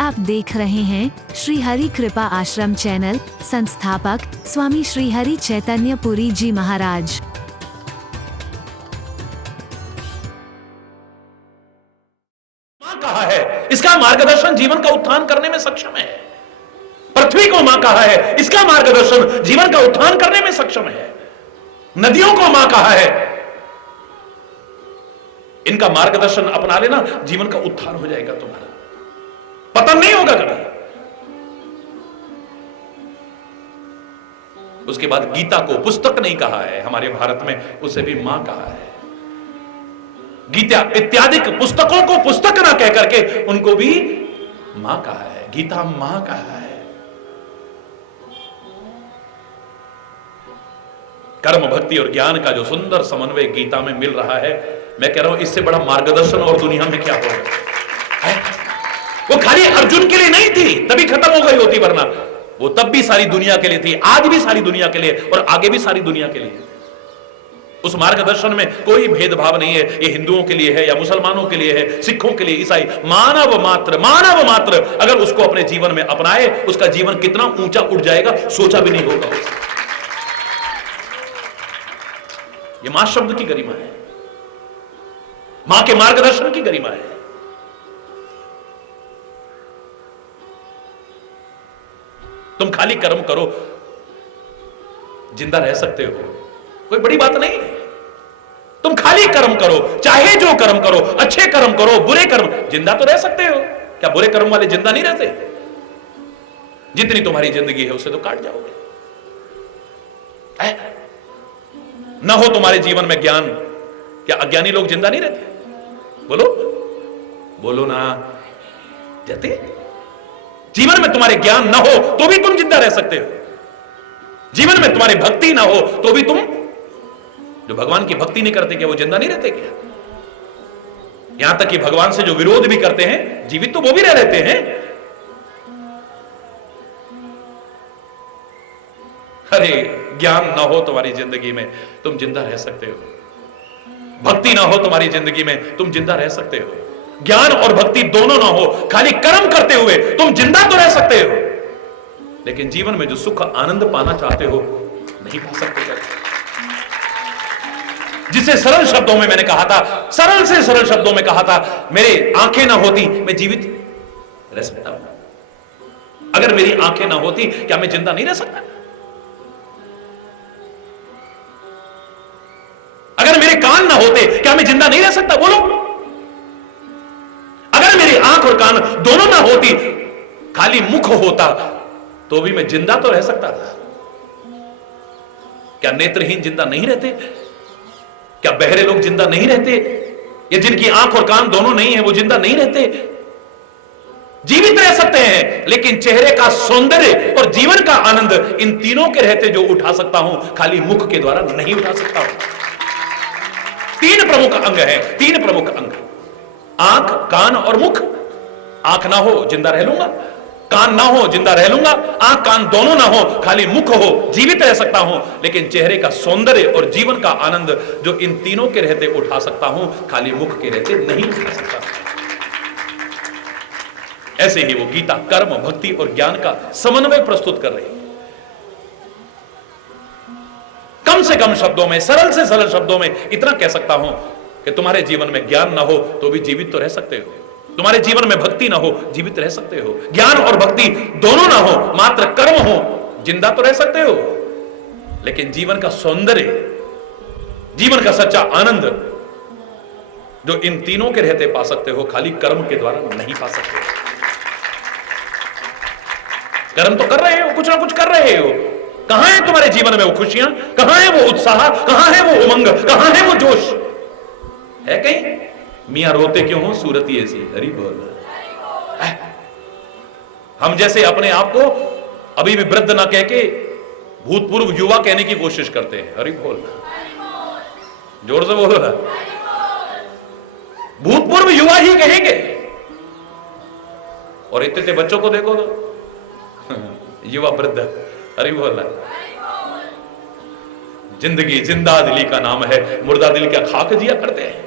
आप देख रहे हैं श्री हरि कृपा आश्रम चैनल। संस्थापक स्वामी श्री हरि चैतन्य पुरी जी महाराज। मां कहा है, इसका मार्गदर्शन जीवन का उत्थान करने में सक्षम है। पृथ्वी को मां कहा है, इसका मार्गदर्शन जीवन का उत्थान करने में सक्षम है। नदियों को मां कहा है, इनका मार्गदर्शन अपना लेना, जीवन का उत्थान हो जाएगा, तुम्हारा पतन नहीं होगा कभी। उसके बाद गीता को पुस्तक नहीं कहा है हमारे भारत में, उसे भी मां कहा है। गीता इत्यादि पुस्तकों को पुस्तक ना कह करके उनको भी मां कहा है, गीता मां कहा है। कर्म, भक्ति और ज्ञान का जो सुंदर समन्वय गीता में मिल रहा है, मैं कह रहा हूं इससे बड़ा मार्गदर्शन और दुनिया में क्या होगा। वो खाली अर्जुन के लिए नहीं थी, तभी खत्म हो गई होती, वरना वो तब भी सारी दुनिया के लिए थी, आज भी सारी दुनिया के लिए और आगे भी सारी दुनिया के लिए। उस मार्गदर्शन में कोई भेदभाव नहीं है, ये हिंदुओं के लिए है या मुसलमानों के लिए है, सिखों के लिए, ईसाई, मानव मात्र अगर उसको अपने जीवन में अपनाए, उसका जीवन कितना ऊंचा उठ जाएगा, सोचा भी नहीं होगा। ये मां शब्द की गरिमा है, मां के मार्गदर्शन की गरिमा है। तुम खाली कर्म करो, जिंदा रह सकते हो, कोई बड़ी बात नहीं है। तुम खाली कर्म करो, चाहे जो कर्म करो, अच्छे कर्म करो, बुरे कर्म, जिंदा तो रह सकते हो। क्या बुरे कर्म वाले जिंदा नहीं रहते? जितनी तुम्हारी जिंदगी है उसे तो काट जाओगे। न हो तुम्हारे जीवन में ज्ञान, क्या अज्ञानी लोग जिंदा नहीं रहते? बोलो बोलो ना, रहते। जीवन में तुम्हारे ज्ञान ना हो तो भी तुम जिंदा रह सकते हो। जीवन में तुम्हारी भक्ति ना हो तो भी तुम, जो भगवान की भक्ति नहीं करते क्या वो जिंदा नहीं रहते क्या? यहां तक कि भगवान से जो विरोध भी करते हैं, जीवित तो वो भी रह रहते हैं। अरे ज्ञान ना हो तुम्हारी जिंदगी में, तुम जिंदा रह सकते हो। भक्ति ना हो तुम्हारी जिंदगी में, तुम जिंदा रह सकते हो। ज्ञान और भक्ति दोनों ना हो, खाली कर्म करते हुए तुम जिंदा तो रह सकते हो, लेकिन जीवन में जो सुख आनंद पाना चाहते हो नहीं पा सकते। जिसे सरल शब्दों में मैंने कहा था, सरल से सरल शब्दों में कहा था, मेरी आंखें ना होती मैं जीवित रह सकता हूं। अगर मेरी आंखें ना होती क्या मैं जिंदा नहीं रह सकता? अगर मेरे कान ना होते क्या मैं जिंदा नहीं रह सकता? बोलो। अगर मेरी आंख और कान दोनों ना होती, खाली मुख होता, तो भी मैं जिंदा तो रह सकता था। क्या नेत्रहीन जिंदा नहीं रहते? क्या बहरे लोग जिंदा नहीं रहते? या जिनकी आंख और कान दोनों नहीं है वो जिंदा नहीं रहते? जीवित रह सकते हैं, लेकिन चेहरे का सौंदर्य और जीवन का आनंद इन तीनों के रहते जो उठा सकता हूं, खाली मुख के द्वारा नहीं उठा सकता हूं। तीन प्रमुख अंग हैं, तीन प्रमुख अंग, आंख, कान और मुख। आंख ना हो जिंदा रह लूंगा, कान ना हो जिंदा रह लूंगा, आंख कान दोनों ना हो, खाली मुख हो, जीवित रह सकता हूं। लेकिन चेहरे का सौंदर्य और जीवन का आनंद जो इन तीनों के रहते उठा सकता हूं, खाली मुख के रहते नहीं उठा सकता। ऐसे ही वो गीता कर्म, भक्ति और ज्ञान का समन्वय प्रस्तुत कर रही है। कम से कम शब्दों में, सरल से सरल शब्दों में इतना कह सकता हूं कि तुम्हारे जीवन में ज्ञान ना हो तो भी जीवित तो रह सकते हो। तुम्हारे जीवन में भक्ति ना हो, जीवित रह सकते हो। ज्ञान और भक्ति दोनों ना हो, मात्र कर्म हो, जिंदा तो रह सकते हो। लेकिन जीवन का सौंदर्य, जीवन का सच्चा आनंद जो इन तीनों के रहते पा सकते हो, खाली कर्म के द्वारा नहीं पा सकते। कर्म तो कर रहे हो, कुछ ना कुछ कर रहे हो। कहां है तुम्हारे जीवन में वो खुशियां? कहां है वो उत्साह? कहां है वो उमंग? कहां है वो जोश? है कहीं? मियां रोते क्यों हो, सूरत ही ऐसी। हरि बोल। हम जैसे अपने आप को अभी भी वृद्ध ना कह के भूतपूर्व युवा कहने की कोशिश करते हैं। हरि बोल, जोर से बोलो ना। भूतपूर्व युवा ही कहेंगे। और इतने बच्चों को देखो तो युवा वृद्ध। हरि बोल। जिंदगी जिंदा दिली का नाम है, मुर्दा दिल क्या खाक जिया करते हैं।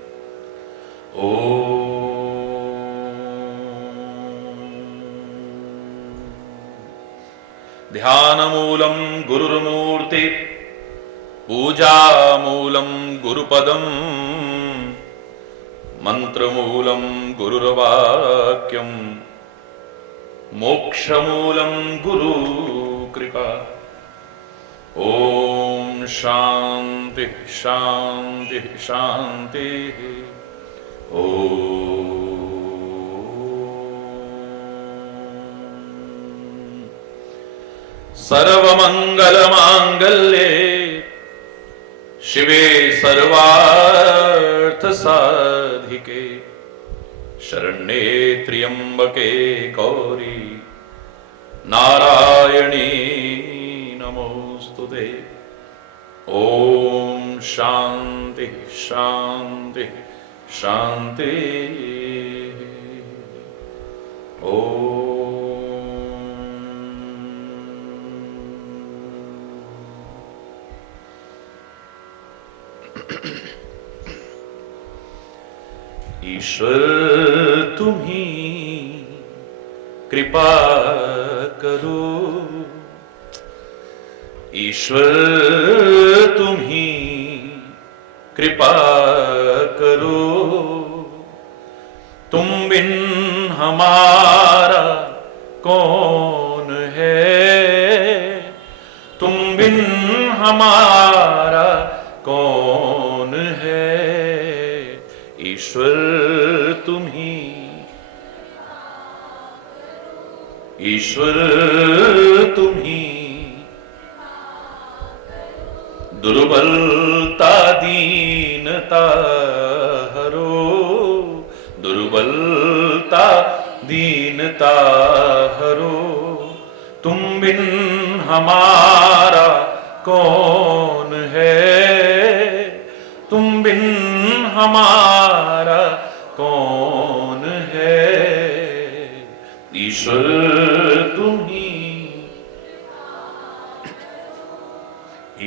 ध्यानमूलं गुरुर्मूर्ति पूजामूलं गुरुपदं मंत्रमूलं गुरुर्वाक्यं मोक्षमूलं गुरुकृपा। ओम शांति शांति शांति। सर्वमंगलमांगल्ये शिवे सर्वार्थसाधिके शरण्ये त्र्यंबके गौरी नारायणी नमोस्तुते। ओम शांति शांति शांति। ईश्वर तुम्ही कृपा करो, ईश्वर तुम्ही कृपा करो, तुम बिन हमारा कौन है, तुम बिन हमारा कौन है। ईश्वर तुम्ही, ईश्वर तुम्ही दुर्बलता दीनता हरो, दुर्बलता दीनता हरो, तुम बिन हमारा कौन है, तुम बिन हमारा कौन है। ईश्वर तुम्ही,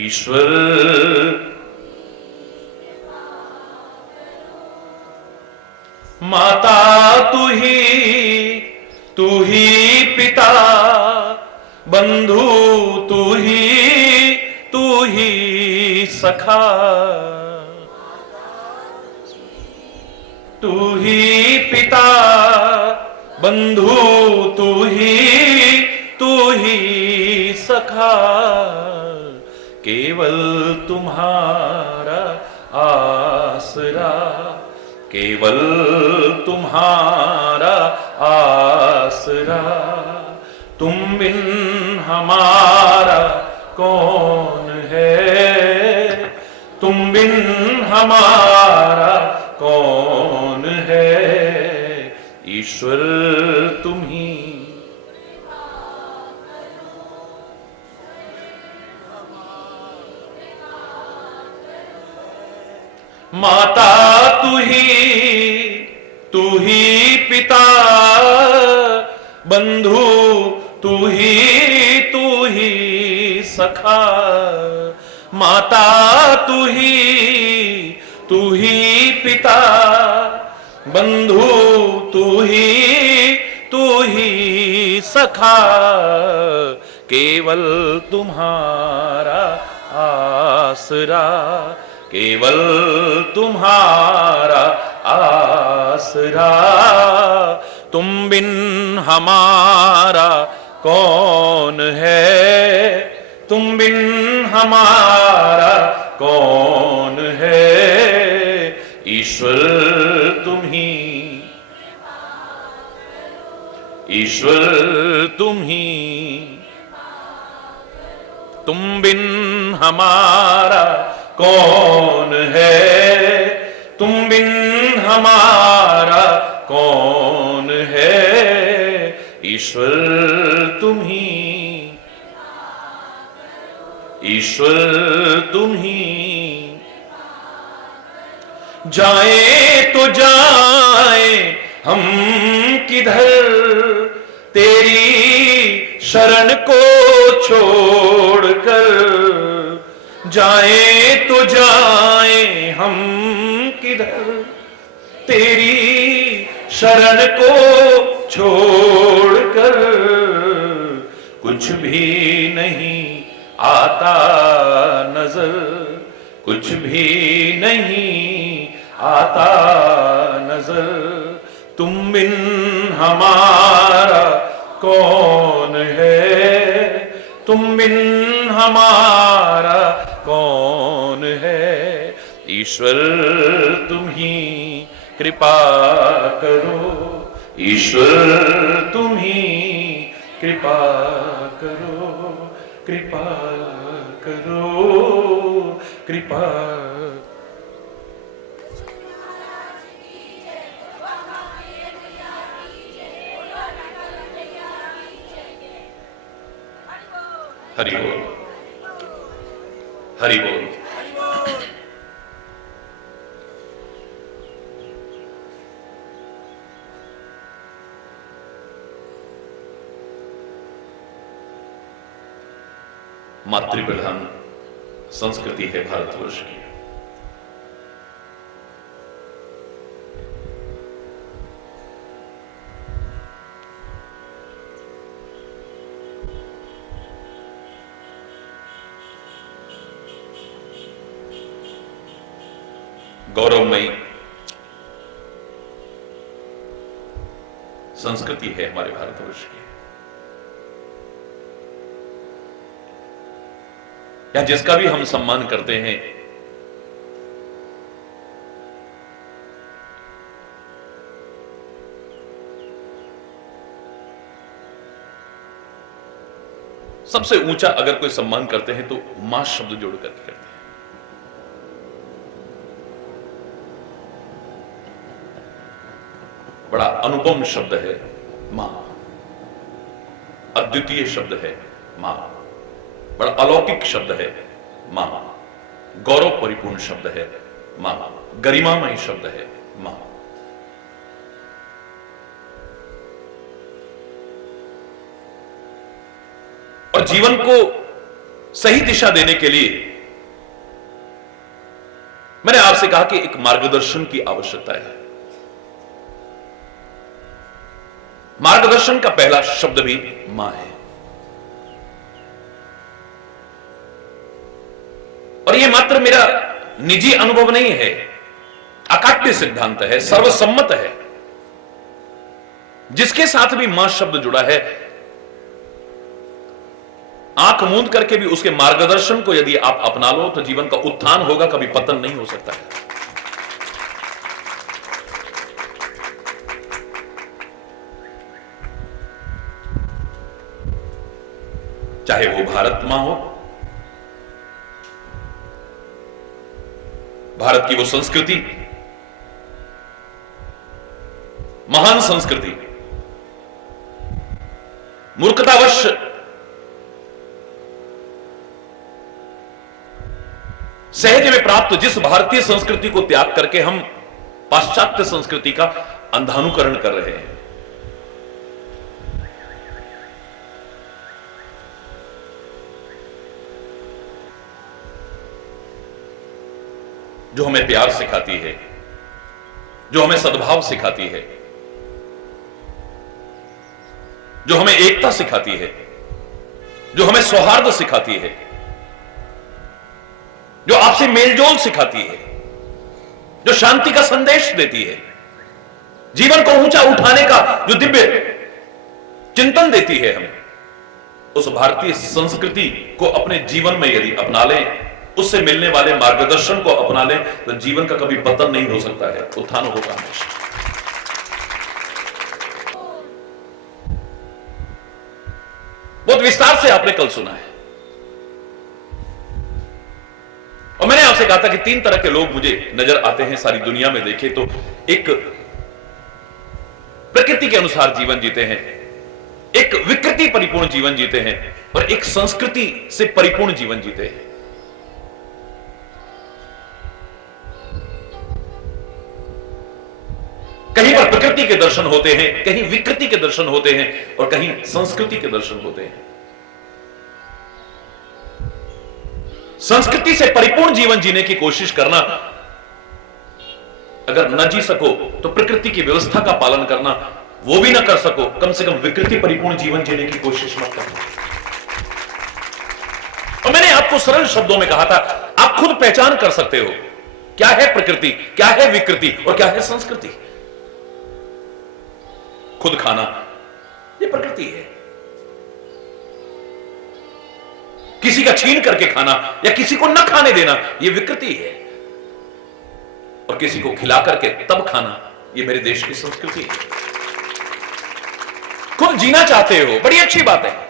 ईश्वर माता तू ही पिता, बंधु तू ही सखा, तू ही पिता बंधु तू ही सखा। केवल तुम्हारा आसरा, केवल तुम्हारा आसरा, तुम बिन हमारा कौन है, तुम बिन हमारा कौन है। ईश्वर तुम्ही, माता तू ही पिता, बंधु तू ही सखा, माता तू ही पिता, बंधु तू ही सखा। केवल तुम्हारा आसरा, केवल तुम्हारा आसरा, तुम बिन हमारा कौन है, तुम बिन हमारा कौन है। ईश्वर तुम्ही, ईश्वर तुम्ही, तुम बिन हमारा कौन है, तुम बिन हमारा कौन है। ईश्वर तुम्ही, ईश्वर तुम्ही, जाए तो जाए हम किधर, तेरी शरण को छोड़कर, जाए तो जाए हम किधर, तेरी शरण को छोड़कर कुछ भी नहीं आता नजर, कुछ भी नहीं आता नजर। तुम बिन हमारा कौन है, तुम बिन हमारा कौन है। ईश्वर तुम ही कृपा करो, ईश्वर तुम ही कृपा करो, कृपा करो, कृपा। हरि बोल, हरि बोल। मातृप्रधान संस्कृति है भारतवर्ष की। गौरवमयी संस्कृति है हमारे भारतवर्ष की। या जिसका भी हम सम्मान करते हैं, सबसे ऊंचा अगर कोई सम्मान करते हैं तो मां शब्द जोड़ करके करते हैं। बड़ा अनुपम शब्द है मां, अद्वितीय शब्द है मां, बड़ा अलौकिक शब्द है मां, गौरव परिपूर्ण शब्द है मां, गरिमामय शब्द है मां। और जीवन को सही दिशा देने के लिए मैंने आपसे कहा कि एक मार्गदर्शन की आवश्यकता है। मार्गदर्शन का पहला शब्द भी मां है। और यह मात्र मेरा निजी अनुभव नहीं है, अकाट्य सिद्धांत है, सर्वसम्मत है। जिसके साथ भी मां शब्द जुड़ा है, आंख मूंद करके भी उसके मार्गदर्शन को यदि आप अपना लो तो जीवन का उत्थान होगा, कभी पतन नहीं हो सकता है। चाहे वो भारत मां हो, भारत की वो संस्कृति, महान संस्कृति, मूर्खतावश सहज में प्राप्त जिस भारतीय संस्कृति को त्याग करके हम पाश्चात्य संस्कृति का अंधानुकरण कर रहे हैं। जो हमें प्यार सिखाती है, जो हमें सद्भाव सिखाती है, जो हमें एकता सिखाती है, जो हमें सौहार्द सिखाती है, जो आपसी मेलजोल सिखाती है, जो शांति का संदेश देती है, जीवन को ऊंचा उठाने का जो दिव्य चिंतन देती है, हमें उस भारतीय संस्कृति को अपने जीवन में यदि अपना लें, उससे मिलने वाले मार्गदर्शन को अपना लें, तो जीवन का कभी पतन नहीं हो सकता है, उत्थान होगा हमेशा। बहुत विस्तार से आपने कल सुना है, और मैंने आपसे कहा था कि 3 तरह के लोग मुझे नजर आते हैं सारी दुनिया में देखे तो। एक प्रकृति के अनुसार जीवन जीते हैं, एक विकृति परिपूर्ण जीवन जीते हैं, और एक संस्कृति से परिपूर्ण जीवन जीते हैं। कहीं पर प्रकृति के दर्शन होते हैं, कहीं विकृति के दर्शन होते हैं, और कहीं संस्कृति के दर्शन होते हैं। संस्कृति से परिपूर्ण जीवन जीने की कोशिश करना अगर न जी सको तो प्रकृति की व्यवस्था का पालन करना, वो भी ना कर सको, कम से कम विकृति परिपूर्ण जीवन जीने की कोशिश मत करना। और मैंने आपको सरल शब्दों में कहा था, आप खुद पहचान कर सकते हो क्या है प्रकृति, क्या है विकृति और क्या है संस्कृति। खुद खाना ये प्रकृति है, किसी का छीन करके खाना या किसी को न खाने देना ये विकृति है, और किसी को खिला करके तब खाना ये मेरे देश की संस्कृति है। खुद जीना चाहते हो, बड़ी अच्छी बात है।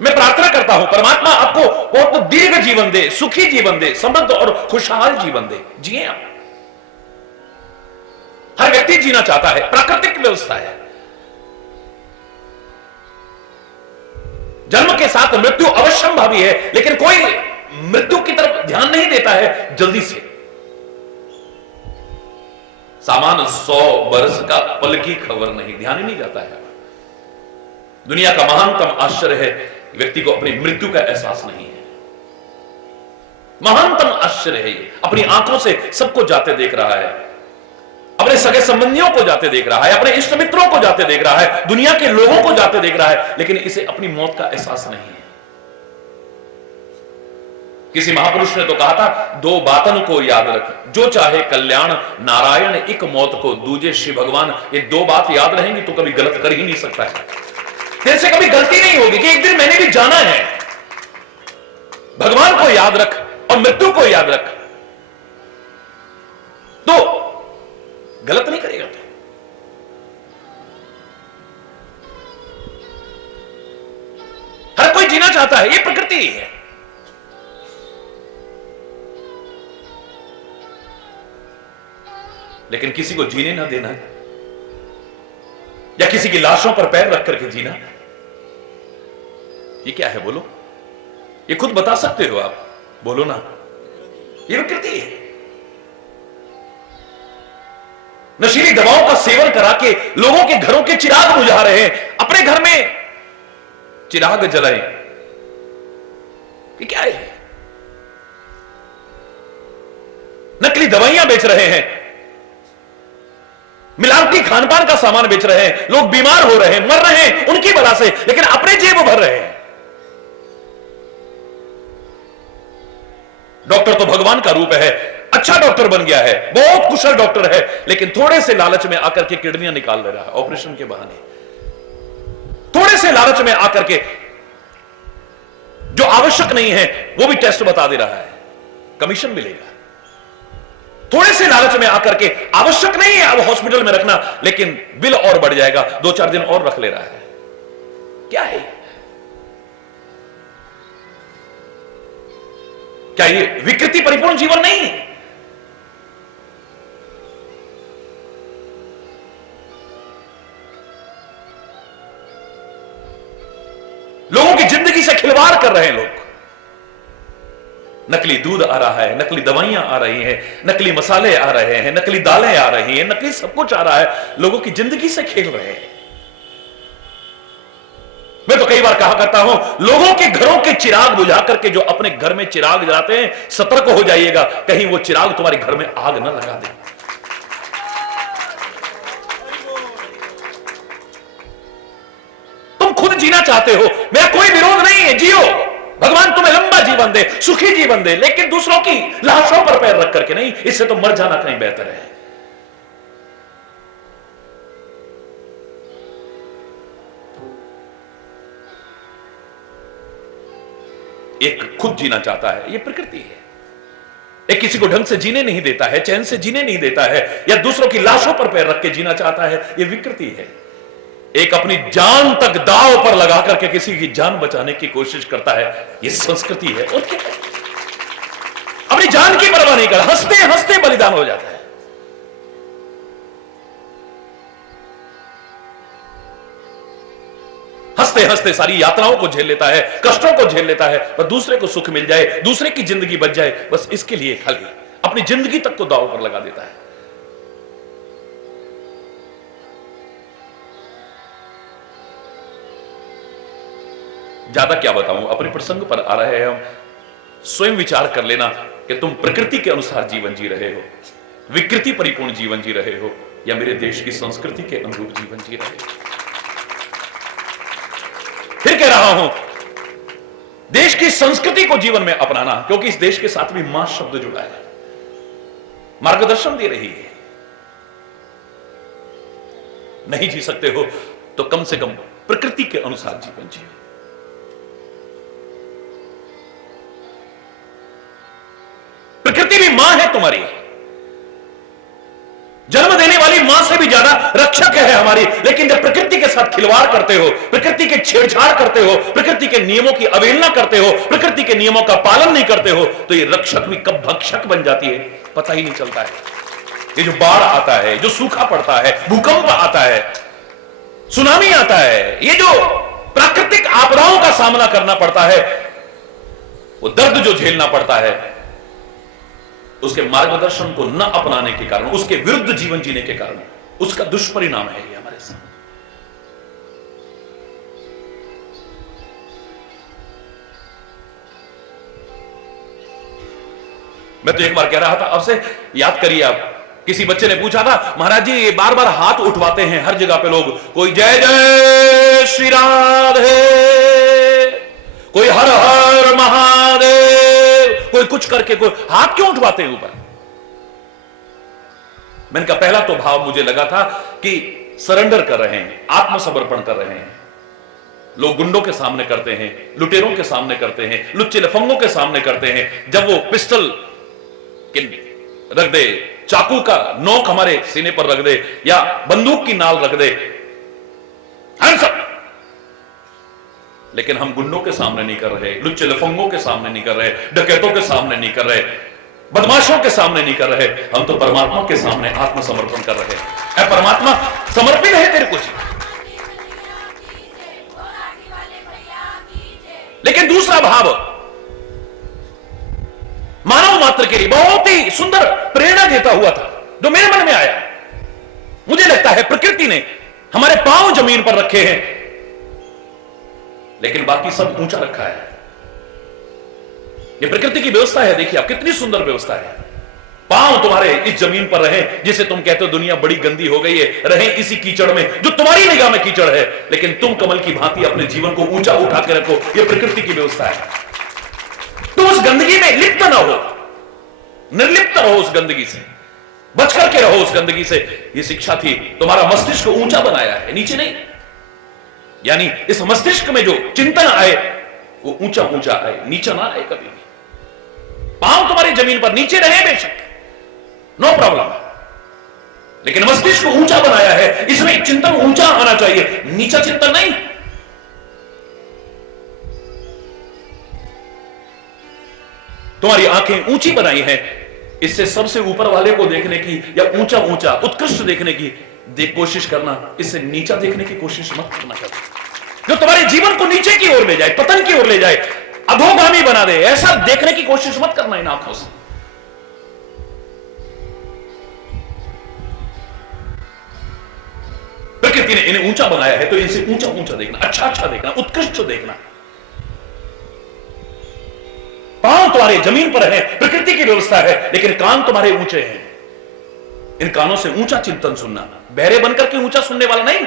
मैं प्रार्थना करता हूं परमात्मा आपको बहुत दीर्घ जीवन दे, सुखी जीवन दे, समृद्ध और खुशहाल जीवन दे। जिए आप। हर व्यक्ति जीना चाहता है, प्राकृतिक व्यवस्था है। जन्म के साथ मृत्यु अवश्यंभावी है, लेकिन कोई मृत्यु की तरफ ध्यान नहीं देता है जल्दी से। सामान 100 वर्ष का, पल की खबर नहीं, ध्यान ही नहीं जाता है। दुनिया का महानतम आश्चर्य है व्यक्ति को अपनी मृत्यु का एहसास नहीं है। महानतम आश्चर्य है ये। अपनी आंखों से सबको जाते देख रहा है, अपने सगे संबंधियों को जाते देख रहा है, अपने इष्ट मित्रों को जाते देख रहा है, दुनिया के लोगों को जाते देख रहा है, लेकिन इसे अपनी मौत का एहसास नहीं है। किसी महापुरुष ने तो कहा था, 2 बातन को याद रख, जो चाहे कल्याण, नारायण एक मौत को, दूजे श्री भगवान। ये 2 बात याद रहेंगी तो कभी गलत कर ही नहीं सकता है। तेरे से कभी गलती नहीं होगी कि एक दिन मैंने भी जाना है। भगवान को याद रख और मृत्यु को याद रख, तो गलत नहीं करेगा। तो हर कोई जीना चाहता है, ये प्रकृति है। लेकिन किसी को जीने ना देना या किसी की लाशों पर पैर रख करके जीना, ये क्या है बोलो? ये खुद बता सकते हो आप, बोलो ना। ये विकृति है। नशीली दवाओं का सेवन करा के लोगों के घरों के चिराग बुझा रहे हैं, अपने घर में चिराग जलाएं, ये क्या है? नकली दवाइयां बेच रहे हैं, मिलावटी खानपान का सामान बेच रहे हैं, लोग बीमार हो रहे हैं, मर रहे हैं उनकी वजह से, लेकिन अपने जेब भर रहे हैं। डॉक्टर तो भगवान का रूप है, अच्छा डॉक्टर बन गया है, बहुत कुशल डॉक्टर है, लेकिन थोड़े से लालच में आकर के किडनियां निकाल ले रहा है ऑपरेशन के बहाने। थोड़े से लालच में आकर के जो आवश्यक नहीं है वो भी टेस्ट बता दे रहा है, कमीशन मिलेगा। थोड़े से लालच में आकर के आवश्यक नहीं है अब हॉस्पिटल में रखना, लेकिन बिल और बढ़ जाएगा, 2-4 दिन और रख ले रहा है। क्या है? क्या ये विकृति परिपूर्ण जीवन नहीं है? लोगों की जिंदगी से खिलवाड़ कर रहे हैं लोग। नकली दूध आ रहा है, नकली दवाइयां आ रही हैं, नकली मसाले आ रहे हैं, नकली दालें आ रही हैं, नकली सब कुछ आ रहा है, लोगों की जिंदगी से खेल रहे हैं। मैं तो कई बार कहा करता हूं, लोगों के घरों के चिराग बुझा करके जो अपने घर में चिराग जलाते हैं, सतर्क हो जाइएगा, कहीं वो चिराग तुम्हारे घर में आग न लगा दे। तुम खुद जीना चाहते हो, मेरा कोई विरोध नहीं है, जियो, भगवान तुम्हें लंबा जीवन दे, सुखी जीवन दे, लेकिन दूसरों की लाशों पर पैर रख करके नहीं। इससे तो मर जाना कहीं बेहतर है। एक खुद जीना चाहता है, यह प्रकृति है। एक किसी को ढंग से जीने नहीं देता है, चैन से जीने नहीं देता है, या दूसरों की लाशों पर पैर रख के जीना चाहता है, यह विकृति है। एक अपनी जान तक दांव पर लगा करके किसी की जान बचाने की कोशिश करता है, यह संस्कृति है। और क्या? अपनी जान की परवाह नहीं कर, हंसते हंसते बलिदान हो जाता है। हंसते हंसते सारी यातनाओं को झेल लेता है, कष्टों को झेल लेता है, पर दूसरे को सुख मिल जाए, दूसरे की जिंदगी बच जाए, बस इसके लिए खाली अपनी जिंदगी तक को दांव पर लगा देता है। ज्यादा क्या बताऊं, अपने प्रसंग पर आ रहे हैं हम। स्वयं विचार कर लेना कि तुम प्रकृति के अनुसार जीवन जी रहे हो विकृति परिपूर्ण जीवन जी रहे हो या मेरे देश की संस्कृति के अनुरूप जीवन जी रहे हो। फिर कह रहा हूं, देश की संस्कृति को जीवन में अपनाना, क्योंकि इस देश के साथ भी मां शब्द जुड़ा है, मार्गदर्शन दे रही है। नहीं जी सकते हो तो कम से कम प्रकृति के अनुसार जीवन जियो। प्रकृति भी मां है तुम्हारी, जन्म देने वाली मां से भी ज्यादा रक्षक है हमारी। लेकिन जब प्रकृति के साथ खिलवाड़ करते हो, प्रकृति के छेड़छाड़ करते हो, प्रकृति के नियमों की अवहेलना करते हो, प्रकृति के नियमों का पालन नहीं करते हो, तो ये रक्षक भी कब भक्षक बन जाती है पता ही नहीं चलता है। ये जो बाढ़ आता है, जो सूखा पड़ता है, भूकंप आता है, सुनामी आता है, ये जो प्राकृतिक आपदाओं का सामना करना पड़ता है, वो दर्द जो झेलना पड़ता है, उसके मार्गदर्शन को न अपनाने के कारण, उसके विरुद्ध जीवन जीने के कारण, उसका दुष्परिणाम है ये हमारे साथ। मैं तो एक बार कह रहा था आपसे, याद करिए आप, किसी बच्चे ने पूछा था, महाराज जी ये बार बार हाथ उठवाते हैं हर जगह पे लोग, कोई जय जय श्री राधे, कोई हर हर महादेव, कोई कुछ करके, कोई हाथ क्यों उठवाते हैं ऊपर? मैंने कहा पहला तो भाव मुझे लगा था कि सरेंडर कर रहे हैं, आत्मसमर्पण कर रहे हैं। लोग गुंडों के सामने करते हैं, लुटेरों के सामने करते हैं, लुच्चे लफंगों के सामने करते हैं। जब वो पिस्टल रख दे, चाकू का नोक हमारे सीने पर रख दे, या बंदूक की नाल रख दे, हम सब, लेकिन हम गुंडों के सामने नहीं कर रहे, लुच्चे लफंगों के सामने नहीं कर रहे, डकैतों के सामने नहीं कर रहे, बदमाशों के सामने नहीं कर रहे। हम तो परमात्मा के सामने आत्मसमर्पण कर रहे हैं। ऐ परमात्मा, समर्पित है तेरे कुछ। लेकिन दूसरा भाव मानव मात्र के लिए बहुत ही सुंदर प्रेरणा देता हुआ था, जो मेरे मन में आया। मुझे लगता है प्रकृति ने हमारे पांव जमीन पर रखे हैं, लेकिन बाकी सब ऊंचा रखा है। ये प्रकृति की व्यवस्था है। देखिए आप, कितनी सुंदर व्यवस्था है। पांव तुम्हारे इस जमीन पर रहे, जिसे तुम कहते हो दुनिया बड़ी गंदी हो गई है, रहे इसी कीचड़ में जो तुम्हारी निगाह में कीचड़ है, लेकिन तुम कमल की भांति अपने जीवन को ऊंचा उठा के रखो। यह प्रकृति की व्यवस्था है। तुम उस गंदगी में लिप्त ना हो, निर्लिप्त रहो उस गंदगी से, बच करके रहो उस गंदगी से। यह शिक्षा थी। तुम्हारा मस्तिष्क को ऊंचा बनाया है, नीचे नहीं। यानी इस मस्तिष्क में जो चिंतन आए वो ऊंचा ऊंचा आए, नीचा ना आए कभी भी। पांव तुम्हारी जमीन पर नीचे रहे बेशक, नो प्रॉब्लम, लेकिन मस्तिष्क को ऊंचा बनाया है, इसमें चिंतन ऊंचा आना चाहिए, नीचा चिंतन नहीं। तुम्हारी आंखें ऊंची बनाई हैं, इससे सबसे ऊपर वाले को देखने की या ऊंचा ऊंचा उत्कृष्ट देखने की कोशिश करना, इससे नीचा देखने की कोशिश मत करना कभी। जो तुम्हारे जीवन को नीचे की ओर ले जाए, पतन की ओर ले जाए, अधोगामी बना दे, ऐसा देखने की कोशिश मत करना इन आंखों से। प्रकृति ने इन्हें ऊंचा बनाया है, तो इनसे ऊंचा ऊंचा देखना, अच्छा अच्छा देखना, उत्कृष्ट देखना। पांव तुम्हारे जमीन पर है, प्रकृति की व्यवस्था है, लेकिन कान तुम्हारे ऊंचे हैं। इन कानों से ऊंचा चिंतन सुनना, बहरे बनकर के ऊंचा सुनने वाला नहीं,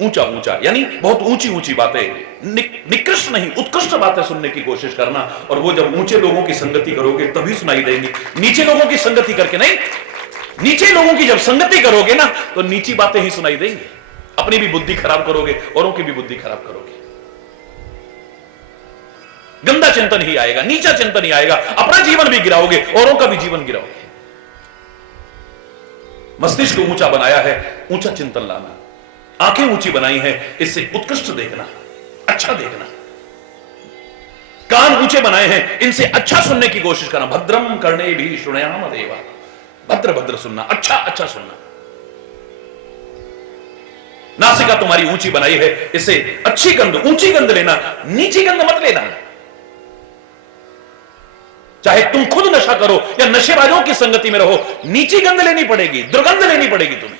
ऊंचा ऊंचा यानी बहुत ऊंची ऊंची बातें, निकृष्ट नहीं, उत्कृष्ट बातें सुनने की कोशिश करना। और वो जब ऊंचे लोगों की संगति करोगे तभी सुनाई देंगी, नीचे लोगों की संगति करके नहीं। नीचे लोगों की जब संगति करोगे ना, तो नीची बातें ही सुनाई देंगी। अपनी भी बुद्धि खराब करोगे, औरों की भी बुद्धि खराब करोगे। गंदा चिंतन ही आएगा, नीचा चिंतन ही आएगा, अपना जीवन भी गिराओगे, औरों का भी जीवन गिराओगे। मस्तिष्क को ऊंचा बनाया है, ऊंचा चिंतन लाना। आंखें ऊंची बनाई हैं, इससे उत्कृष्ट देखना, अच्छा देखना। कान ऊंचे बनाए हैं, इनसे अच्छा सुनने की कोशिश करना। भद्रम कर्णे भी शृणुयाम देवा, भद्र भद्र सुनना, अच्छा अच्छा सुनना। नासिका तुम्हारी ऊंची बनाई है, इससे अच्छी गंध, ऊंची गंध लेना, नीची गंध मत लेना। चाहे तुम खुद नशा करो या नशेबाजों की संगति में रहो, नीची गंध लेनी पड़ेगी, दुर्गंध लेनी पड़ेगी तुम्हें।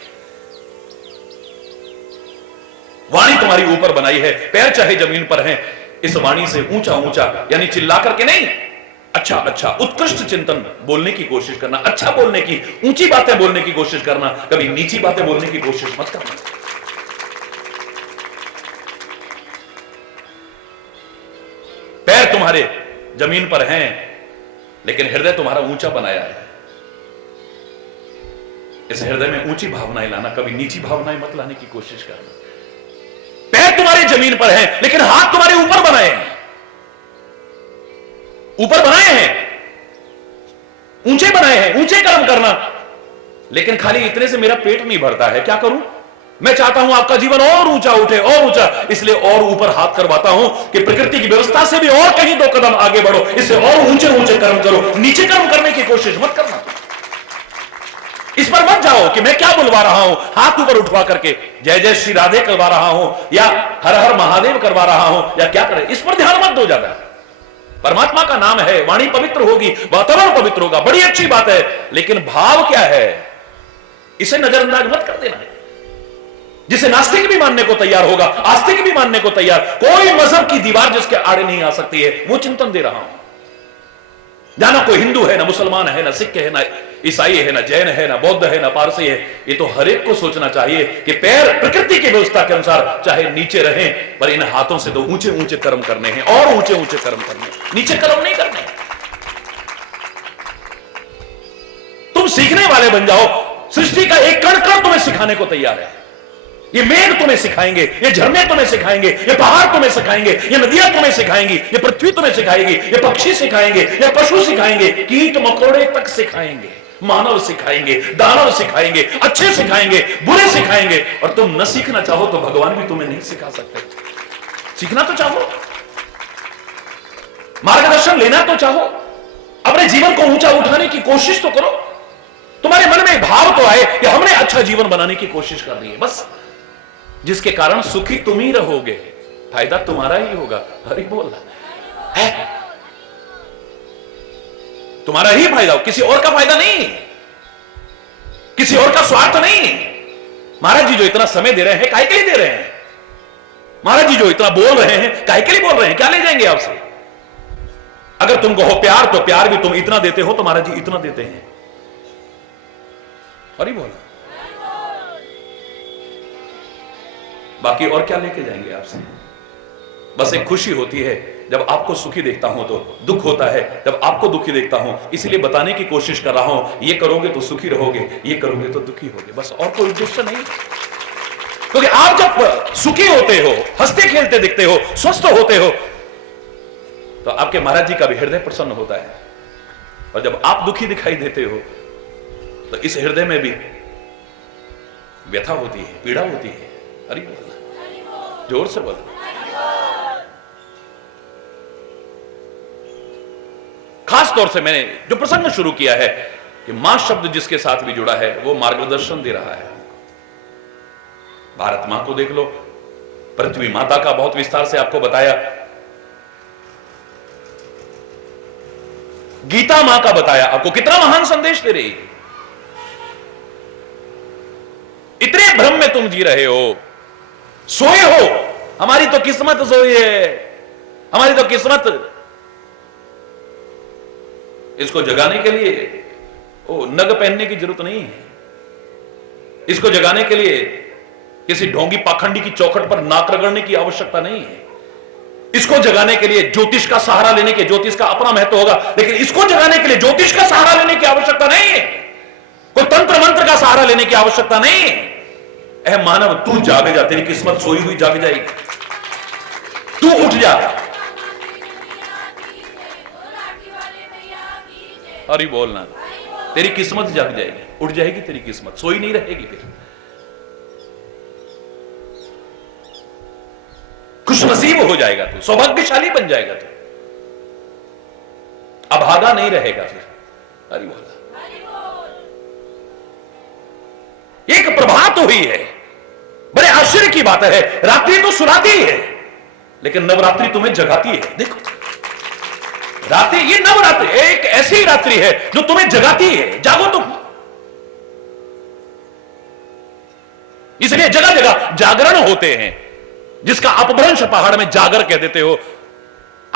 वाणी तुम्हारी ऊपर बनाई है, पैर चाहे जमीन पर हैं, इस वाणी से ऊंचा ऊंचा यानी चिल्ला करके नहीं, अच्छा अच्छा उत्कृष्ट चिंतन बोलने की कोशिश करना, अच्छा बोलने की, ऊंची बातें बोलने की कोशिश करना, कभी नीची बातें बोलने की कोशिश मत करना। पैर तुम्हारे जमीन पर हैं, लेकिन हृदय तुम्हारा ऊंचा बनाया है। इस हृदय में ऊंची भावनाएं लाना, कभी नीची भावनाएं मत लाने की कोशिश करना। पैर तुम्हारे जमीन पर हैं, लेकिन हाथ तुम्हारे ऊपर बनाए हैं, ऊपर बनाए हैं, ऊंचे बनाए हैं, ऊंचे कर्म करना। लेकिन खाली इतने से मेरा पेट नहीं भरता है, क्या करूं? मैं चाहता हूं आपका जीवन और ऊंचा उठे, और ऊंचा, इसलिए और ऊपर हाथ करवाता हूं कि प्रकृति की व्यवस्था से भी और कहीं 2 कदम आगे बढ़ो, इससे और ऊंचे ऊंचे कर्म करो। नीचे कर्म करने की कोशिश मत करना। इस पर मत जाओ कि मैं क्या बुलवा रहा हूं, हाथ ऊपर उठवा करके जय जय श्री राधे करवा रहा हूं, या हर हर महादेव करवा रहा हूं, या क्या करें, इस पर ध्यान मत दो ज्यादा। परमात्मा का नाम है, वाणी पवित्र होगी, वातावरण पवित्र होगा, बड़ी अच्छी बात है, लेकिन भाव क्या है, इसे नजरअंदाज मत कर देना है। जिसे नास्तिक भी मानने को तैयार होगा, आस्तिक भी मानने को तैयार, कोई मजहब की दीवार जिसके आड़े नहीं आ सकती है, वो चिंतन दे रहा हूं। जाना कोई हिंदू है, ना मुसलमान है, ना सिख है, ना ईसाई है, ना जैन है, ना बौद्ध है, ना पारसी है, ये तो हर एक को सोचना चाहिए कि पैर प्रकृति की व्यवस्था के अनुसार चाहे नीचे रहें, पर इन हाथों से तो ऊंचे ऊंचे कर्म करने हैं, और ऊंचे ऊंचे कर्म करने, नीचे कर्म नहीं करने। तुम सीखने वाले बन जाओ, सृष्टि का एक कण कण तुम्हें सिखाने को तैयार है। ये मेघ तुम्हें सिखाएंगे, ये झरने तुम्हें सिखाएंगे, ये पहाड़ तुम्हें सिखाएंगे, ये नदियां तुम्हें सिखाएंगी, ये पृथ्वी तुम्हें सिखाएगी, ये पक्षी सिखाएंगे, ये पशु सिखाएंगे, कीट मकोड़े तक सिखाएंगे, मानव सिखाएंगे, दानव सिखाएंगे, अच्छे सिखाएंगे, बुरे सिखाएंगे। और तुम न सीखना चाहो तो भगवान भी तुम्हें नहीं सिखा सकते। सीखना तो चाहो, मार्गदर्शन लेना तो चाहो, अपने जीवन को ऊंचा उठाने की कोशिश तो करो। तुम्हारे मन में भाव तो आए कि हमने अच्छा जीवन बनाने की कोशिश कर रही है, बस, जिसके कारण सुखी तुम ही रहोगे, फायदा तुम्हारा ही होगा। हरि बोल है, तुम्हारा ही फायदा हो, किसी और का फायदा नहीं, किसी और का स्वार्थ नहीं। महाराज जी जो इतना समय दे रहे हैं, काहे के लिए दे रहे हैं? महाराज जी जो इतना बोल रहे हैं, काहे के लिए बोल रहे हैं? क्या ले जाएंगे आपसे? अगर तुम कहो प्यार, तो प्यार भी तुम इतना देते हो तो महाराज जी इतना देते हैं। हरि बोल। बाकी और क्या लेके जाएंगे आपसे? बस एक खुशी होती है जब आपको सुखी देखता हूं, तो दुख होता है जब आपको दुखी देखता हूं। इसलिए बताने की कोशिश कर रहा हूं, ये करोगे तो सुखी रहोगे, ये करोगे तो दुखी होगे, बस, और कोई उद्देश्य नहीं। क्योंकि आप जब सुखी होते हो, हंसते खेलते दिखते हो, स्वस्थ होते हो, तो आपके महाराज जी का भी हृदय प्रसन्न होता है। और जब आप दुखी दिखाई देते हो, तो इस हृदय में भी व्यथा होती है, पीड़ा होती है। हरि बोल, जोर से बोल। खास तौर से मैंने जो प्रसंग शुरू किया है कि मां शब्द जिसके साथ भी जुड़ा है, वो मार्गदर्शन दे रहा है। भारत मां को देख लो, पृथ्वी माता का बहुत विस्तार से आपको बताया, गीता मां का बताया आपको, कितना महान संदेश दे रही है। इतने भ्रम में तुम जी रहे हो, सोए हो, हमारी तो किस्मत सोई है, हमारी तो किस्मत। इसको जगाने के लिए नग पहनने की जरूरत नहीं है। इसको जगाने के लिए किसी ढोंगी पाखंडी की चौखट पर नाक रगड़ने की आवश्यकता नहीं है। इसको जगाने के लिए ज्योतिष का सहारा लेने के, ज्योतिष का अपना महत्व होगा, लेकिन इसको जगाने के लिए ज्योतिष का सहारा लेने की आवश्यकता नहीं है। कोई तंत्र मंत्र का सहारा लेने की आवश्यकता नहीं है। ऐ मानव, तू जाग जा, तेरी किस्मत सोई हुई जाग जाएगी। तू उठ जा। हरि बोलना, तेरी किस्मत जाग जाएगी, उठ जाएगी तेरी किस्मत, सोई नहीं रहेगी। फिर खुशनसीब हो जाएगा तू, सौभाग्यशाली बन जाएगा तू, अभागा नहीं रहेगा फिर। हरि बोल। एक प्रभात हुई है, बड़े आश्चर्य की बात है। रात्रि तो सुलाती है, लेकिन नवरात्रि तुम्हें जगाती है। देखो, रात्रि, ये नवरात्रि एक ऐसी रात्रि है जो तुम्हें जगाती है। जागो तुम। इसलिए जगह जगह जागरण होते हैं, जिसका अपभ्रंश पहाड़ में जागर कह देते हो।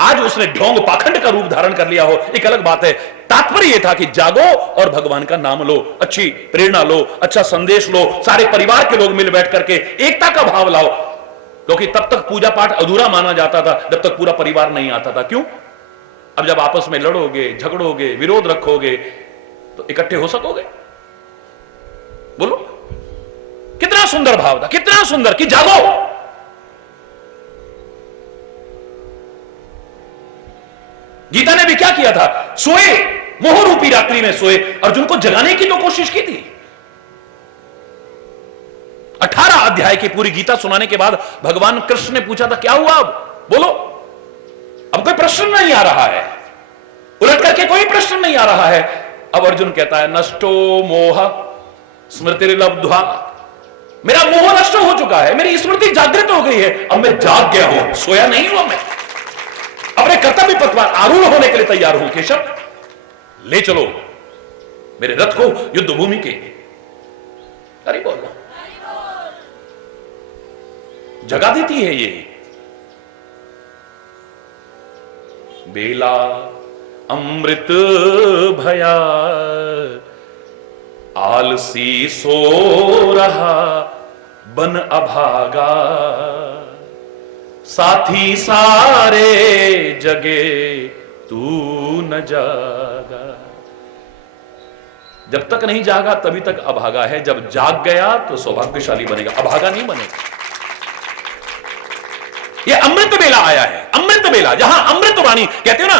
आज उसने ढोंग पाखंड का रूप धारण कर लिया हो, एक अलग बात है। तात्पर्य यह था कि जागो और भगवान का नाम लो, अच्छी प्रेरणा लो, अच्छा संदेश लो, सारे परिवार के लोग मिल बैठ करके एकता का भाव लाओ, क्योंकि तब तक पूजा पाठ अधूरा माना जाता था जब तक पूरा परिवार नहीं आता था। क्यों? अब जब आपस में लड़ोगे, झगड़ोगे, विरोध रखोगे तो इकट्ठे हो सकोगे? बोलो, कितना सुंदर भाव था, कितना सुंदर कि जागो। गीता ने भी क्या किया था? सोए, मोह रूपी रात्रि में सोए, अर्जुन को जगाने की तो कोशिश की थी। 18 अध्याय की पूरी गीता सुनाने के बाद भगवान कृष्ण ने पूछा था, क्या हुआ? अब बोलो, अब कोई प्रश्न नहीं आ रहा है, उलट करके कोई प्रश्न नहीं आ रहा है। अब अर्जुन कहता है, नष्टो मोह स्मृतिर्लब्ध्वा, मेरा मोह नष्ट हो चुका है, मेरी स्मृति जागृत हो गई है, अब मैं जाग गया हूं, सोया नहीं हुआ, मैं अपने कर्तव्य पथ पर आरूढ़ होने के लिए तैयार हूं। केशव, ले चलो मेरे रथ को युद्ध भूमि के। अरे बोल, जगा देती है ये बेला अमृत भया, आलसी सो रहा बन अभागा, साथी सारे जगे तू न जागा। जब तक नहीं जागा तभी तक अभागा है, जब जाग गया तो सौभाग्यशाली बनेगा, अभागा नहीं बनेगा। ये अमृत बेला आया है, अमृत बेला, जहां अमृत वाणी, कहते हो ना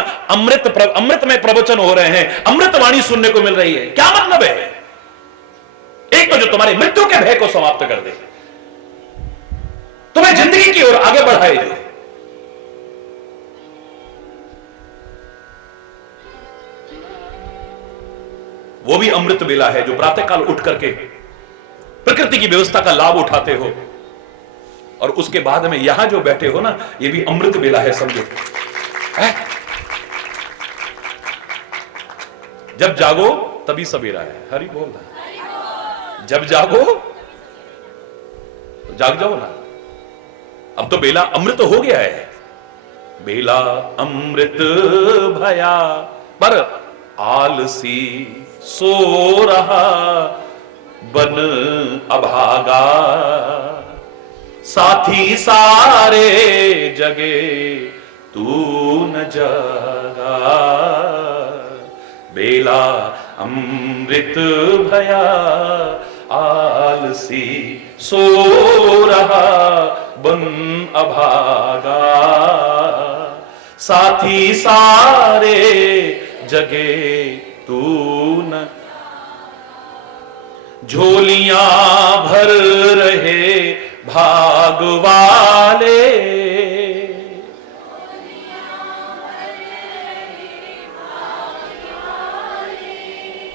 अमृत में प्रवचन हो रहे हैं, अमृत वाणी सुनने को मिल रही है। क्या मतलब है? एक तो जो तुम्हारी मृत्यु के भय को समाप्त कर दे, तुम्हें जिंदगी की ओर आगे बढ़ाए दे। वो भी अमृत बेला है जो प्रातःकाल उठ करके प्रकृति की व्यवस्था का लाभ उठाते हो, और उसके बाद में यहां जो बैठे हो ना, ये भी अमृत बेला है, समझो। जब जागो तभी सवेरा है। हरि बोल। जब जागो तो जाग जाओ ना। अब तो बेला अमृत हो गया है। बेला अमृत भया, पर आलसी सो रहा बन अभागा, साथी सारे जगे तू न जागा। बेला अमृत भया, आलसी सो रहा बन अभागा, साथी सारे जगे तू न। झोलियां भर रहे भाग वाले,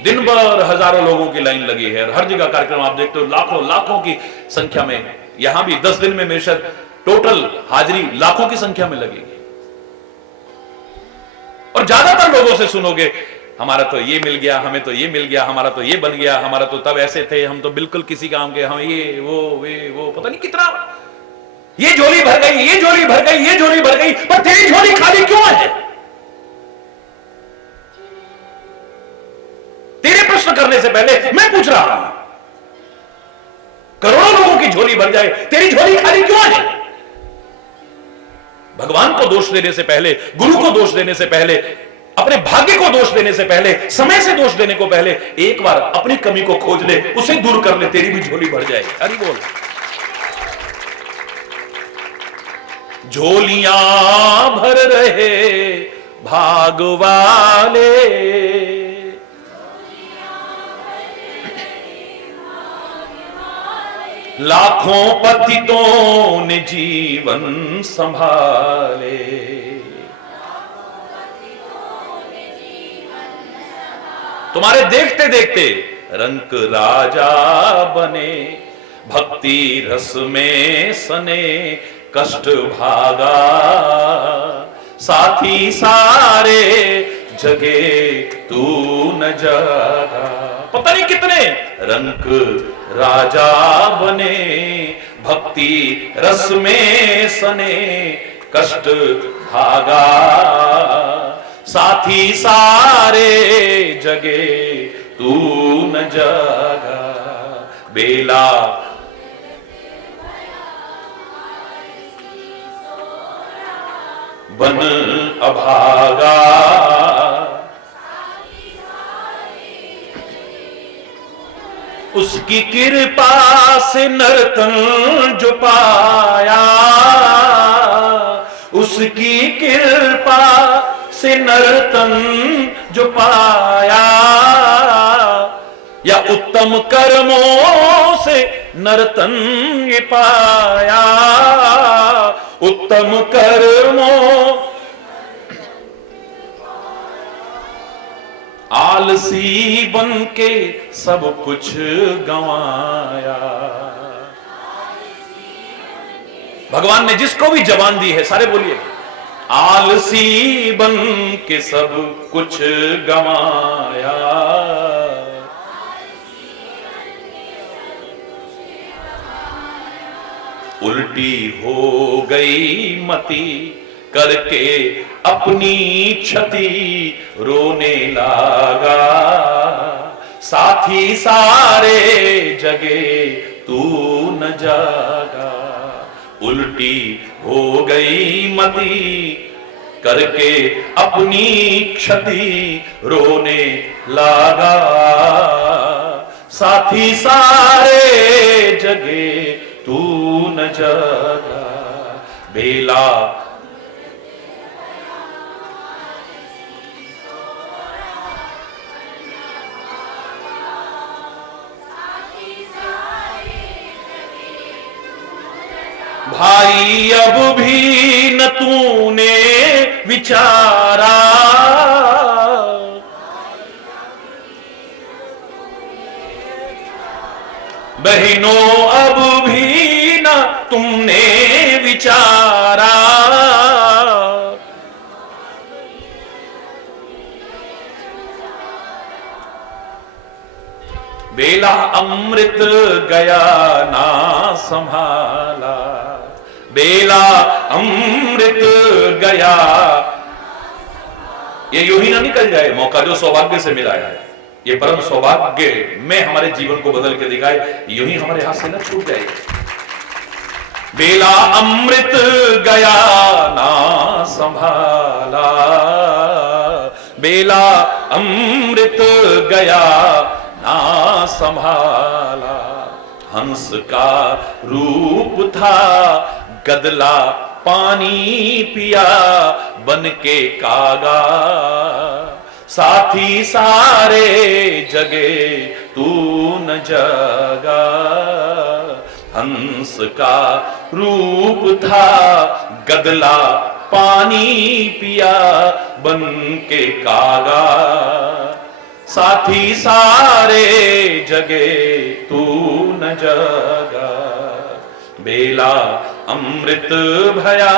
दिन भर हजारों लोगों की लाइन लगी है, हर जगह कार्यक्रम आप देखते हो, लाखों लाखों की संख्या में। यहां भी 10 दिन में मेरे शायद टोटल हाजिरी लाखों की संख्या में लगेगी। और ज्यादातर लोगों से सुनोगे, हमारा तो ये मिल गया, हमें तो ये मिल गया, हमारा तो ये बन गया, हमारा तो तब ऐसे थे, हम तो बिल्कुल किसी काम के, हम ये वो पता नहीं कितना। ये झोली भर गई, ये झोली भर गई, ये झोली भर गई, पर तेरी झोली खाली क्यों है? तेरे प्रश्न करने से पहले मैं पूछ रहा हूं, करोड़ों लोगों की झोली भर जाए, तेरी झोली खाली क्यों है? भगवान को दोष देने से पहले, गुरु को दोष देने से पहले, अपने भाग्य को दोष देने से पहले, समय से दोष देने को पहले, एक बार अपनी कमी को खोज ले, उसे दूर कर ले, तेरी भी झोली भर जाए। हरि बोल। झोलियां भर रहे भाग वाले, लाखों पतितों ने जीवन संभाले, तुम्हारे देखते देखते रंक राजा बने, भक्ति रस में सने कष्ट भागा, साथी सारे जगे तू न जागा। पता नहीं कितने रंक राजा बने, भक्ति रस में सने कष्ट भागा, साथी सारे जगे तू न जागा। बेला बन अभागा, उसकी कृपा से नर्तन जो पाया, उसकी कृपा से नर्तन जो पाया, या उत्तम कर्मों से नर्तन ये पाया, उत्तम कर्मों। आलसी बन के सब कुछ गंवाया। भगवान ने जिसको भी जबान दी है, सारे बोलिए, आलसी बन के सब कुछ गंवाया। उल्टी हो गई मति करके अपनी क्षति रोने लगा, साथी सारे जगे तू न जागा। उल्टी हो गई मति करके अपनी क्षति रोने लगा, साथी सारे जगे तू न जागा। बेला भाई अब भी न तूने विचारा, बहनों अब भी न तुमने विचारा। बेला अमृत गया ना संभाला, बेला अमृत गया। ये यूं ही ना निकल जाए, मौका जो सौभाग्य से मिला है, ये परम सौभाग्य में हमारे जीवन को बदल के दिखाए, यूं ही हमारे हाथ से न छूट जाए। बेला अमृत गया ना संभाला, बेला अमृत गया ना संभाला। हंस का रूप था गदला पानी पिया बन के कागा, साथी सारे जगे तू न जगा। हंस का रूप था गदला पानी पिया बन के कागा, साथी सारे जगे तू न जगा। बेला अमृत भया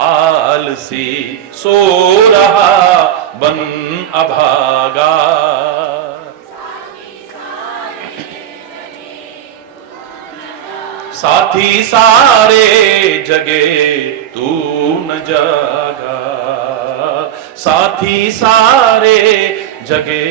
आलसी सो रहा बन अभागा। साथी सारे जगे तू न जागा, साथी सारे जगे।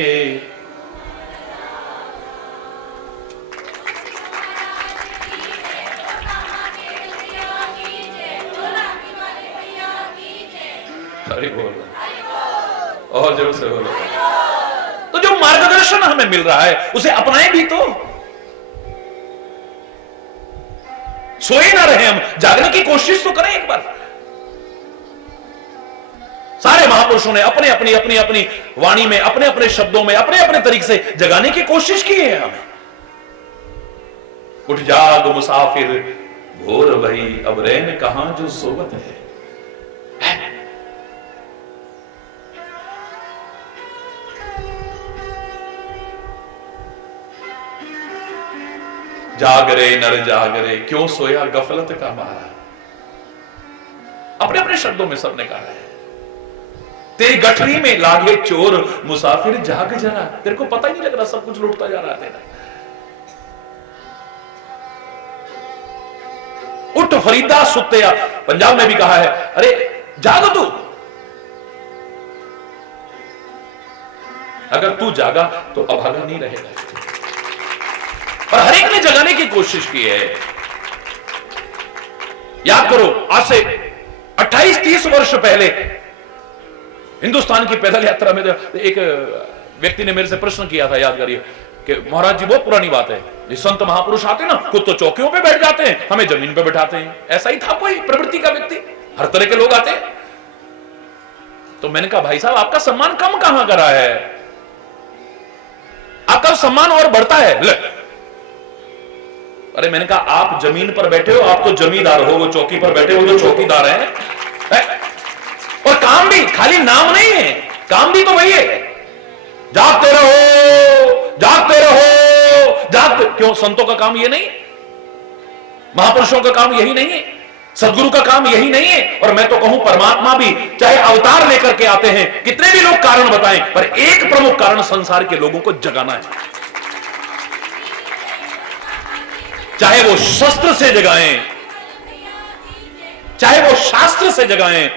हरि बोल, और जोर से बोलो। तो जो मार्गदर्शन हमें मिल रहा है उसे अपनाएं भी तो। सोए ना रहे हम, जागने की कोशिश तो करें एक बार। सारे महापुरुषों ने अपने अपनी अपनी अपनी वाणी में, अपने अपने शब्दों में, अपने अपने तरीके से जगाने की कोशिश की है हमें। उठ जाग मुसाफिर भोर भई, अब रैन कहां जो सोबत है। जाग रे नर जाग रे, क्यों सोया गफलत का मारा। अपने अपने शब्दों में सबने कहा है। तेरी गठरी में लागे चोर, मुसाफिर जाग जरा। तेरे को पता ही नहीं लग रहा, सब कुछ लूटता जा रहा है तेरा। उठ फरीदा सुत्या, पंजाब में भी कहा है। अरे जागो तू। अगर तू जागा तो अभागा नहीं रहेगा। और हर एक ने जगाने की कोशिश की है। याद करो, आज से 28-30 वर्ष पहले हिंदुस्तान की पैदल यात्रा में एक व्यक्ति ने मेरे से प्रश्न किया था, याद करिए, कि महाराज जी बहुत पुरानी बात है, ये संत महापुरुष आते ना, खुद तो चौकियों पे बैठ जाते हैं, हमें जमीन पे बैठाते हैं। ऐसा ही था कोई प्रवृत्ति का व्यक्ति, हर तरह के लोग आते हैं। तो मैंने कहा भाई साहब, आपका सम्मान कम कहां करा है? आपका सम्मान और बढ़ता है। ले। अरे मैंने कहा आप जमीन पर बैठे हो, आप तो जमींदार हो, वो चौकी पर बैठे हो तो चौकीदार हैं। और काम भी खाली नाम नहीं है, काम भी तो वही है, जागते रहो, जागते रहो, जागते। क्यों? संतों का काम ये नहीं? महापुरुषों का काम यही नहीं है? सदगुरु का काम यही नहीं है? और मैं तो कहूं परमात्मा भी चाहे अवतार लेकर के आते हैं, कितने भी लोग कारण बताएं, पर एक प्रमुख कारण संसार के लोगों को जगाना है। चाहे वो शस्त्र से जगाएं, चाहे वो शास्त्र से जगाएं,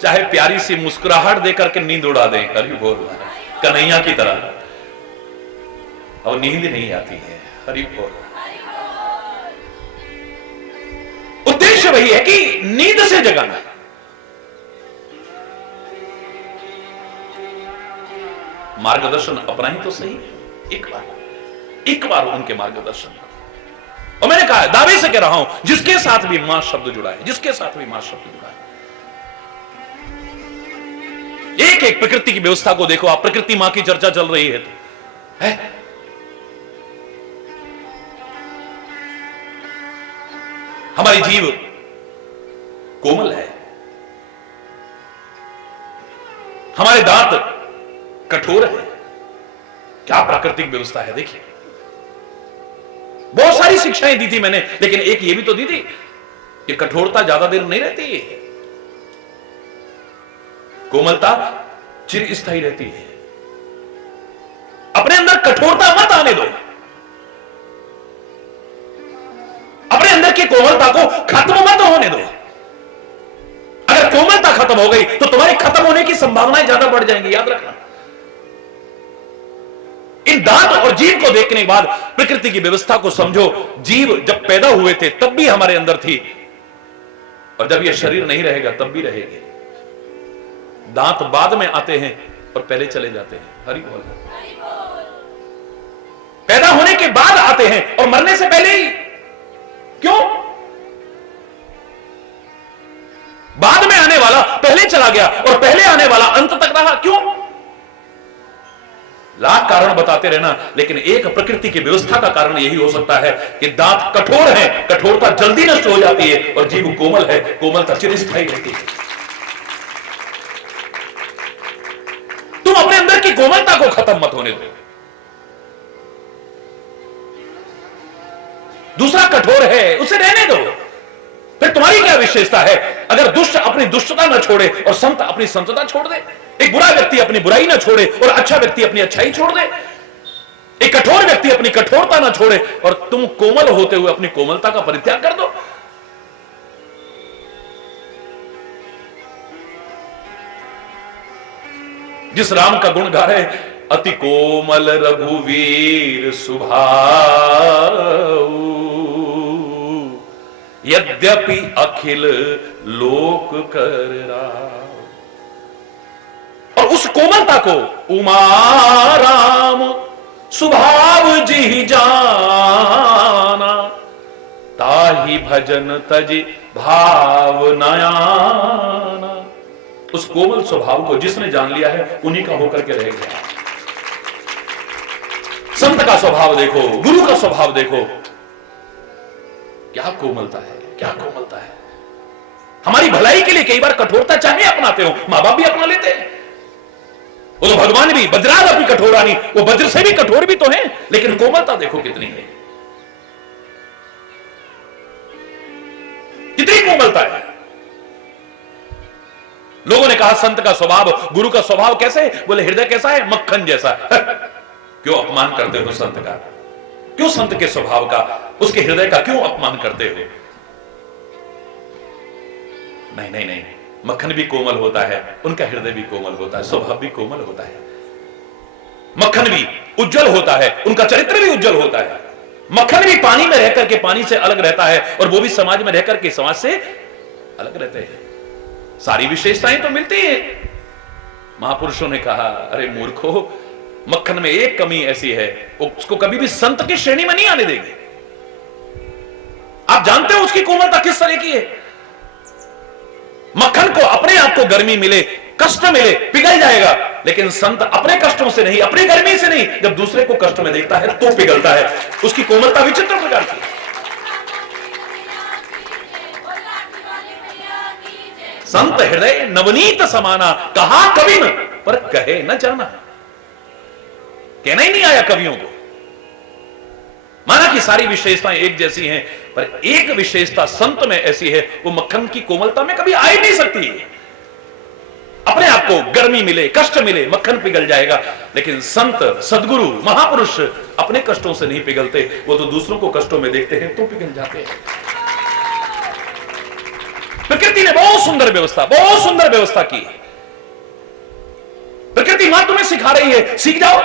चाहे प्यारी सी मुस्कुराहट देकर के नींद उड़ा दें। हरि बोल, कन्हैया की तरह। और नींद नहीं आती है। हरि बोल। उद्देश्य वही है कि नींद से जगाना। मार्गदर्शन अपना ही तो सही है। एक बार उनके मार्गदर्शन। और मैंने कहा, दावे से कह रहा हूं, जिसके साथ भी मां शब्द जुड़ा है, जिसके साथ भी मां शब्द जुड़ा है, एक एक प्रकृति की व्यवस्था को देखो आप। प्रकृति मां की चर्चा चल रही है तो है? हमारी जीव कोमल है, हमारे दांत कठोर है। क्या प्राकृतिक व्यवस्था है देखिए। बहुत सारी शिक्षाएं दी थी मैंने, लेकिन एक ये भी तो दी थी कि कठोरता ज्यादा देर नहीं रहती है, कोमलता चिरस्थायी रहती है। अपने अंदर कठोरता मत आने दो, अपने अंदर की कोमलता को खत्म मत होने दो। अगर कोमलता खत्म हो गई तो तुम्हारे खत्म होने की संभावनाएं ज्यादा बढ़ जाएंगी, याद रखना। इन दांत और जीव को देखने के बाद प्रकृति की व्यवस्था को समझो। जीव जब पैदा हुए थे तब भी हमारे अंदर थी, और जब यह शरीर नहीं रहेगा तब भी रहेगी। दांत बाद में आते हैं और पहले चले जाते हैं। हरि बोल। पैदा होने के बाद आते हैं और मरने से पहले ही। क्यों? बाद में आने वाला पहले चला गया और पहले आने वाला अंत तक रहा। क्यों? लाख कारण बताते रहना, लेकिन एक प्रकृति की व्यवस्था का कारण यही हो सकता है कि दांत कठोर है, कठोरता जल्दी नष्ट हो जाती है, और जीव कोमल है, कोमलता चिरस्थायी रहती है। तुम अपने अंदर की कोमलता को खत्म मत होने दो। दूसरा कठोर है, उसे रहने दो। फिर तुम्हारी क्या विशेषता है? अगर दुष्ट अपनी दुष्टता न छोड़े और संत अपनी संतता छोड़ दे, एक बुरा व्यक्ति अपनी बुराई न छोड़े और अच्छा व्यक्ति अपनी अच्छाई छोड़ दे, एक कठोर व्यक्ति अपनी कठोरता न छोड़े और तुम कोमल होते हुए अपनी कोमलता का परित्याग कर दो। जिस राम का गुण गा रहे, अति कोमल रघुवीर सुभाऊ, यद्यपि अखिल लोक कर राव। और उस कोमलता को उमा राम स्वभाव जी जाना, ताहि भजन तज भाव नयाना। उस कोमल स्वभाव को जिसने जान लिया है उन्हीं का होकर के रह गया। संत का स्वभाव देखो, गुरु का स्वभाव देखो, क्या कोमलता है, क्या कोमलता है। हमारी भलाई के लिए कई बार कठोरता चाहे अपनाते हो, मां बाप भी अपना लेते हैं। वो तो भगवान भी, वज्राद अपनी कठोरानी, वो वज्र से भी कठोर भी तो है, लेकिन कोमलता देखो कितनी है, कितनी कोमलता है। लोगों ने कहा संत का स्वभाव, गुरु का स्वभाव कैसे? बोले हृदय कैसा है? मक्खन जैसा। क्यों अपमान करते हो संत का? क्यों संत के स्वभाव का, उसके हृदय का क्यों अपमान करते हो? नहीं नहीं नहीं, मक्खन भी कोमल होता है, उनका हृदय भी कोमल होता है, स्वभाव भी कोमल होता है। मक्खन भी उज्जवल होता है, उनका चरित्र भी उज्जवल होता है। मक्खन भी पानी में रहकर के पानी से अलग रहता है, और वो भी समाज में रहकर के समाज से अलग रहते हैं। सारी विशेषताएं तो मिलती हैं। महापुरुषों ने कहा, अरे मूर्खो, मक्खन में एक कमी ऐसी है, उसको कभी भी संत की श्रेणी में नहीं आने देगी। आप जानते हो उसकी कोमलता किस तरह की है। मक्खन को अपने आप को गर्मी मिले, कष्ट मिले, पिघल जाएगा, लेकिन संत अपने कष्टों से नहीं, अपनी गर्मी से नहीं, जब दूसरे को कष्ट में देखता है तो पिघलता है। उसकी कोमलता विचित्र प्रकार की है। संत हृदय नवनीत समाना, कहा कवि न पर कहे न जाना। कहना ही नहीं आया कवियों को। माना कि सारी विशेषताएं एक जैसी हैं, पर एक विशेषता संत में ऐसी है, वो मक्खन की कोमलता में कभी आ ही नहीं सकती। अपने आप को गर्मी मिले, कष्ट मिले, मक्खन पिघल जाएगा, लेकिन संत, सदगुरु, महापुरुष अपने कष्टों से नहीं पिघलते, वो तो दूसरों को कष्टों में देखते हैं तो पिघल जाते हैं। प्रकृति ने बहुत सुंदर व्यवस्था की है। प्रकृति मां तुम्हें सिखा रही है, सीख जाओ।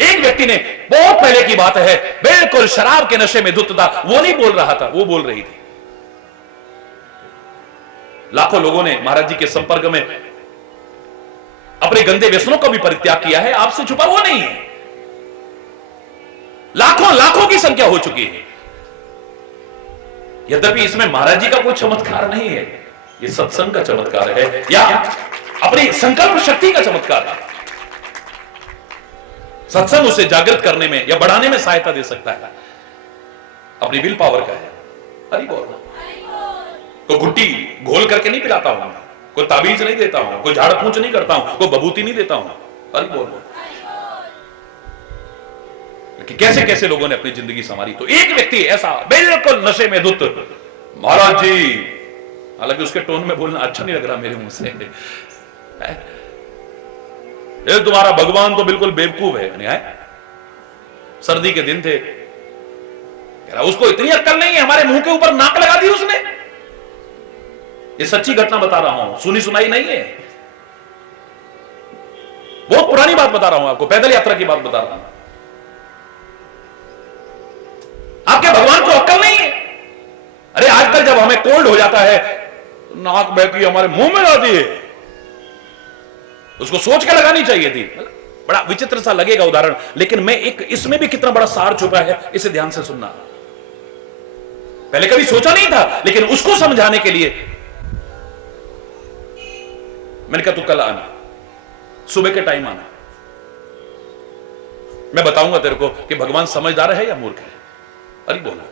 एक व्यक्ति ने, बहुत पहले की बात है, बिल्कुल शराब के नशे में धुत था, वो नहीं बोल रहा था, वो बोल रही थी। लाखों लोगों ने महाराज जी के संपर्क में अपने गंदे व्यसनों का भी परित्याग किया है, आपसे छुपा हुआ नहीं है। लाखों की संख्या हो चुकी है। यद्यपि इसमें महाराज जी का कोई चमत्कार नहीं है, ये सत्संग का चमत्कार है, या अपनी संकल्प शक्ति का चमत्कार है। सत्संग उसे जागृत करने में या बढ़ाने में सहायता दे सकता है, अपनी विल पावर का है। हरि बोल। कोई गुट्टी घोल करके नहीं पिलाता हूं, कोई ताबीज नहीं देता हूं, कोई झाड़ फूंच नहीं करता हूं, कोई बबूती नहीं देता हूं। हरि बोल। लेकिन कैसे कैसे लोगों ने अपनी जिंदगी संवारी। तो एक व्यक्ति ऐसा बिल्कुल नशे में धुत, महाराज जी, हालांकि उसके टोन में बोलना अच्छा नहीं लग रहा मेरे मुंह से, ये तुम्हारा भगवान तो बिल्कुल बेवकूफ है। सर्दी के दिन थे, कह रहा उसको इतनी अक्ल नहीं है, हमारे मुंह के ऊपर नाक लगा दी उसने। ये सच्ची घटना बता रहा हूं, सुनी सुनाई नहीं है, बहुत पुरानी बात बता रहा हूं आपको, पैदल यात्रा की बात बता रहा हूं। आपके भगवान को अक्ल नहीं है। अरे आजकल जब हमें कोल्ड हो जाता है, नाक बहकी हमारे मुंह में जाती है, उसको सोच के लगानी चाहिए थी। बड़ा विचित्र सा लगेगा उदाहरण, लेकिन मैं एक, इसमें भी कितना बड़ा सार छुपा है, इसे ध्यान से सुनना। पहले कभी सोचा नहीं था, लेकिन उसको समझाने के लिए मैंने कहा तू कल आना, सुबह के टाइम आना, मैं बताऊंगा तेरे को कि भगवान समझदार है या मूर्ख है। अरे बोला।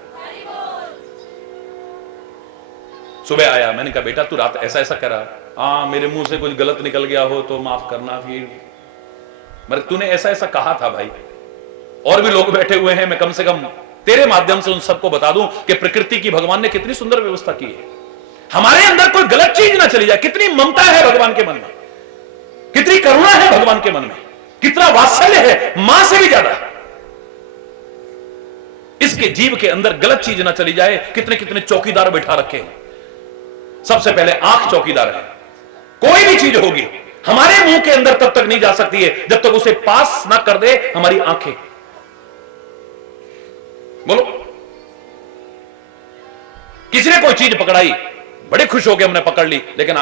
सुबह आया, मैंने कहा बेटा तू रात ऐसा ऐसा करा, हाँ मेरे मुंह से कुछ गलत निकल गया हो तो माफ करना, फिर मगर तूने ऐसा ऐसा कहा था भाई। और भी लोग बैठे हुए हैं, मैं कम से कम तेरे माध्यम से उन सबको बता दूं कि प्रकृति की भगवान ने कितनी सुंदर व्यवस्था की है। हमारे अंदर कोई गलत चीज ना चली जाए। कितनी ममता है भगवान के मन में, कितनी करुणा है भगवान के मन में, कितना वात्सल्य है, मां से भी ज्यादा। इसके जीव के अंदर गलत चीज ना चली जाए। कितने कितने चौकीदार बैठा रखे हैं। सबसे पहले आंख चौकीदार है। कोई भी चीज होगी हमारे मुंह के अंदर तब तक नहीं जा सकती है जब तक उसे पास ना कर दे हमारी आंखें। बोलो, किसी ने कोई चीज पकड़ाई, बड़े खुश हो गए हमने पकड़ ली, लेकिन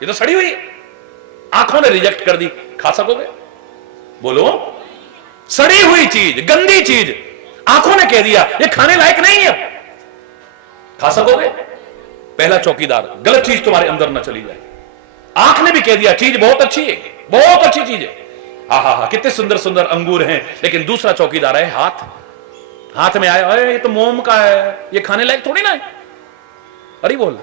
ये तो सड़ी हुई है, आंखों ने रिजेक्ट कर दी, खा सकोगे? बोलो, सड़ी हुई चीज, गंदी चीज, आंखों ने कह दिया ये खाने लायक नहीं है, खा सकोगे? पहला चौकीदार, गलत चीज तुम्हारे अंदर ना चली जाए। आंख ने भी कह दिया चीज बहुत अच्छी है, बहुत अच्छी चीज है, हा कितने सुंदर सुंदर अंगूर हैं, लेकिन दूसरा चौकीदार है हाथ। हाथ में आया, अरे ये तो मोम का है, ये खाने लायक थोड़ी ना है। अरे बोल,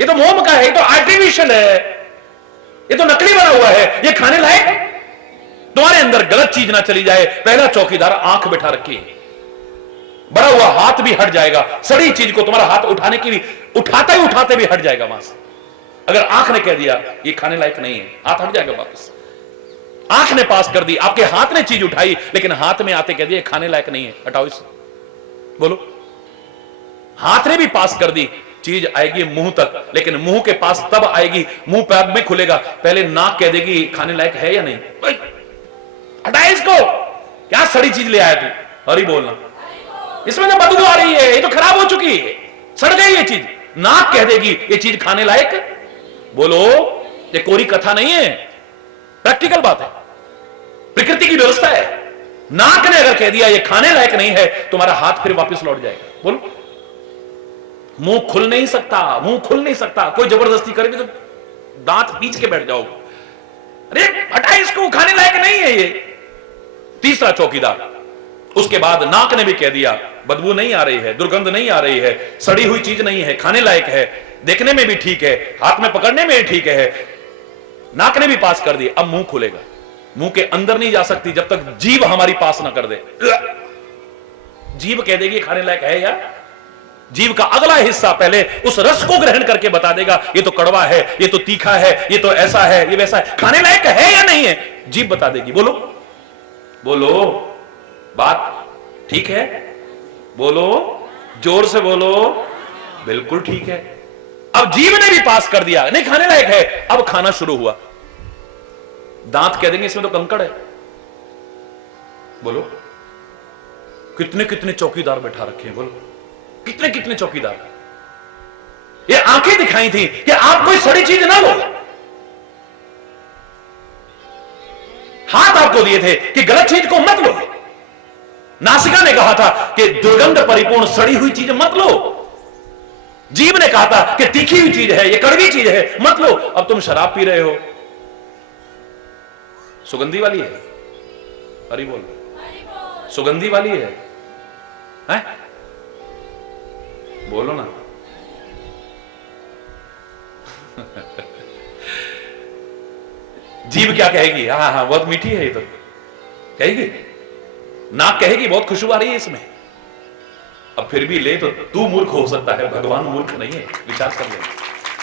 ये तो मोम का है, ये तो आर्टिफिशियल है, ये तो नकली बना हुआ है, ये खाने लायक। तुम्हारे अंदर गलत चीज ना चली जाए। पहला चौकीदार आंख बैठा रखी है। बड़ा हुआ हाथ भी हट जाएगा, सड़ी चीज को तुम्हारा हाथ उठाने की भी, उठाते भी हट जाएगा वहां से। अगर आंख ने कह दिया ये खाने लायक नहीं है, हाथ हट जाएगा वापस। आंख ने पास कर दी, आपके हाथ ने चीज उठाई, लेकिन हाथ में आते कह दिया खाने लायक नहीं है, हटाओ इसे। बोलो। हाथ ने भी पास कर दी, चीज आएगी मुंह तक, लेकिन मुंह के पास तब आएगी, मुंह पैर में खुलेगा, पहले नाक कह देगी खाने लायक है या नहीं। हटा इसको, क्या सड़ी चीज ले आया तू, हरी बोलना, इसमें तो बदबू आ रही है, ये तो खराब हो चुकी है, सड़ गई ये चीज। नाक कह देगी ये चीज खाने लायक। बोलो, ये कोरी कथा नहीं है, प्रैक्टिकल बात है, प्रकृति की व्यवस्था है। नाक ने अगर कह दिया ये खाने लायक नहीं है, तुम्हारा हाथ फिर वापस लौट जाएगा। बोलो, मुंह खुल नहीं सकता, मुंह खुल नहीं सकता, कोई जबरदस्ती करेगी तो दांत पीच के बैठ जाओगे, अरे हटा इसको, खाने लायक नहीं है ये। तीसरा चौकीदार, उसके बाद नाक ने भी कह दिया बदबू नहीं आ रही है, दुर्गंध नहीं आ रही है, सड़ी हुई चीज नहीं है, खाने लायक है, देखने में भी ठीक है, हाथ में पकड़ने में भी ठीक है। नाक ने भी पास कर दी, अब मुंह खुलेगा। मुंह के अंदर नहीं जा सकती जब तक जीभ हमारी पास ना कर दे। जीभ कह देगी खाने लायक है या, जीभ का अगला हिस्सा पहले उस रस को ग्रहण करके बता देगा ये तो कड़वा है, ये तो तीखा है, ये तो ऐसा है, ये वैसा है, खाने लायक है या नहीं है, जीभ बता देगी। बोलो बोलो, बात ठीक है, बोलो जोर से बोलो, बिल्कुल ठीक है। अब जीभ ने भी पास कर दिया, नहीं खाने लायक है, अब खाना शुरू हुआ। दांत कह देंगे इसमें तो कंकड़ है। बोलो, कितने कितने चौकीदार बैठा रखे हैं, बोलो कितने कितने चौकीदार। ये आंखें दिखाई थी कि आप कोई सड़ी चीज ना लो, हाथ आपको दिए थे कि गलत चीज को मत लो, नासिका ने कहा था कि दुर्गंध परिपूर्ण सड़ी हुई चीज मत लो, जीभ ने कहा था कि तीखी हुई चीज है, ये कड़वी चीज है, मत लो। अब तुम शराब पी रहे हो, सुगंधी वाली है, हरी बोल, सुगंधी वाली है, हैं? बोलो ना। जीभ क्या कहेगी, हाँ हाँ बहुत मीठी है ये तो कहेगी, नाक कहेगी बहुत खुशबू आ रही है इसमें। अब फिर भी ले तो तू मूर्ख हो सकता है, भगवान मूर्ख नहीं है, विचार कर ले।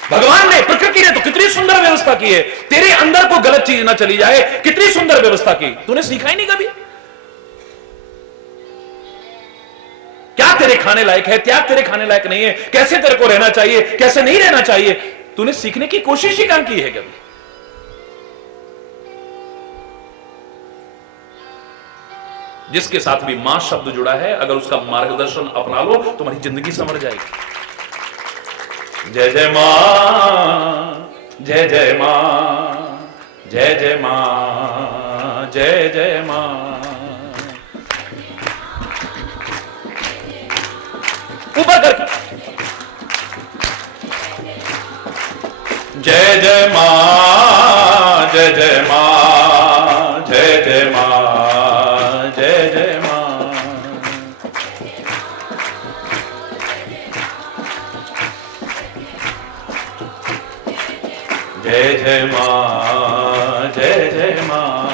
भगवान ने, प्रकृति ने तो कितनी सुंदर व्यवस्था की है, तेरे अंदर को गलत चीज ना चली जाए, कितनी सुंदर व्यवस्था की, तूने सीखा ही नहीं कभी। क्या तेरे खाने लायक है, क्या तेरे खाने लायक नहीं है, कैसे तेरे को रहना चाहिए, कैसे नहीं रहना चाहिए, तूने सीखने की कोशिश ही कहां की है कभी। जिसके साथ भी मां शब्द जुड़ा है, अगर उसका मार्गदर्शन अपना लो तुम्हारी जिंदगी समझ जाएगी। जय जय मां, जय जय मां, जय जय मां, जय जय मां। ऊपर करके जय जय मां, जय जय मां, जय जय मां, जय जय मां। जय जय मां, जय जय मां।